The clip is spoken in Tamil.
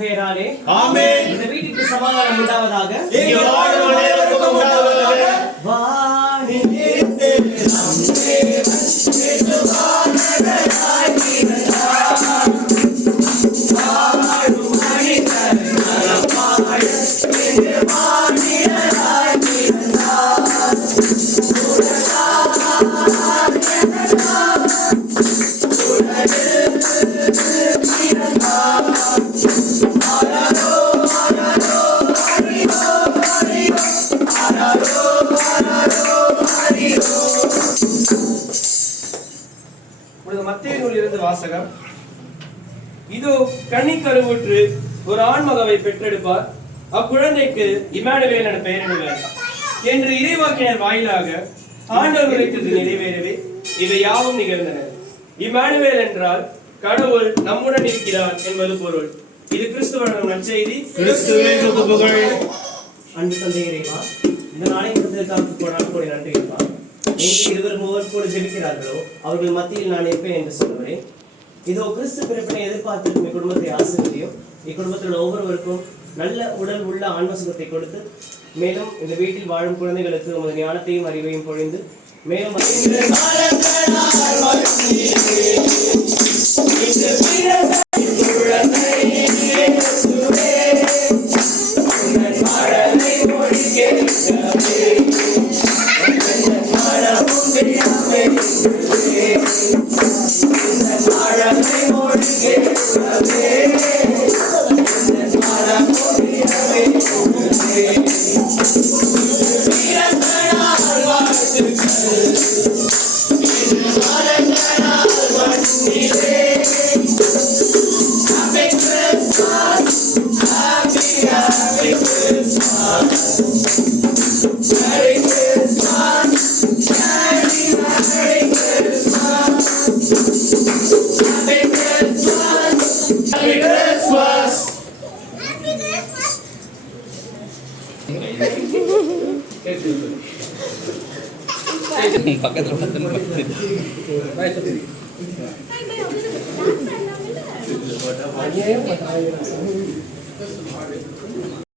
பெயராலே ஆமென். இந்த வீட்டுக்கு சமாதானம் உண்டாவதாக. வாசகம். இதோ கன்னி கருவுற்று ஒரு ஆண்மகவை பெற்றெடுப்பார், அக்குழந்தைக்கு இம்மானுவேல் என பெயரிடுவார் என்று இறைவாக்கினர் வாயிலாக ஆண்டவர் உரைத்தது நிறைவேறவே இவை யாவும் நிகழ்ந்தன. இம்மானுவேல் என்றால் கடவுள் நம்முடன் இருக்கிறார் என்பது பொருள். இது கிறிஸ்து வழங்கும் நற்செய்தி. அன்பு தந்தை இறைவா, இந்த நாளை கொடுத்ததற்காக நன்றி இருப்பா. இருவர் மூவர் கூட ஜெபிக்கிறார்களோ அவர்கள் மத்தியில் நான் இருப்பேன் என்று சொல்லுகிறேன். இதோ கிறிஸ்து பிறப்பினை எதிர்பார்த்திருக்கும் இக்குடும்பத்தை ஆசீர்வதியும். இக்குடும்பத்தில் ஒவ்வொருவருக்கும் நல்ல உடல் உள்ள ஆன்ம சுகத்தை கொடுத்து, மேலும் இந்த வீட்டில் வாழும் குழந்தைகளுக்கு உமது ஞானத்தையும் அறிவையும் பொழிந்து, மேலும் பக்கத்துல பக்கத்துல